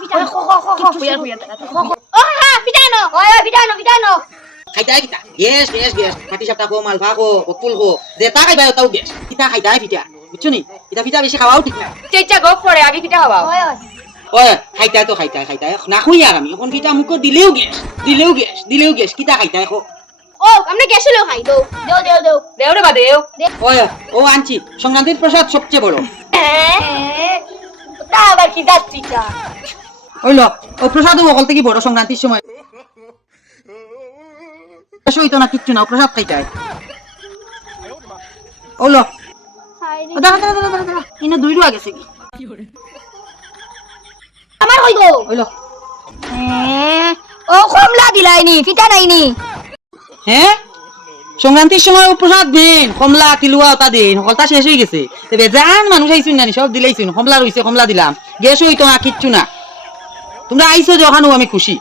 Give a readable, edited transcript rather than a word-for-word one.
fitano. Oh, ha, fitano. Oh, fitano. খাইতা কিতা gas gas gas কাটি সাপটা কো মালভা কো বকুল কো যেটা খাইবা তাও গ্যাস কিতা খাইতা ফিটা বুঝছো নি এটা ফিটা বেশি খাওয়াও ঠিক না চেষ্টা গপ করে আগে পিঠা হবা ওই খাইতা তো খাইতা না খুই আর আমি এখন ফিটা মুখ দিলেও গ্যাস কিতা খাইতা কো Oh, আমরা গ্যাসে লো খাই দেও দেও রে বা দেও ওই ও আনছি সংক্রান্তির প্রসাদ সবচেয়ে বড় তা আবার কি যাচ্ছিটা ওইলো ও প্রসাদ বকল থেকে বড় সংক্রান্তির সময় হইতো না কিচ্ছু না প্রসাদ খাইতাই ওলো দাঁড়া ইনো দুইটা গেছে কি আমার হই গো ওইলো ও কমলা দিলাইনি ফিটা নাইনি হ্যাঁ সংক্রান্তির সময় ও প্রসাদ দিন কমলা কিলুয়া ওটা দিন সকলটা শেষ হয়ে গেছে তবে জান মানুষ আইসুন জানি সব দিলাইছুন কমলা রইছে কমলা দিলাম গ্যাস হইতো না কিচ্ছু না তোমরা আইসো যখন আমি খুশি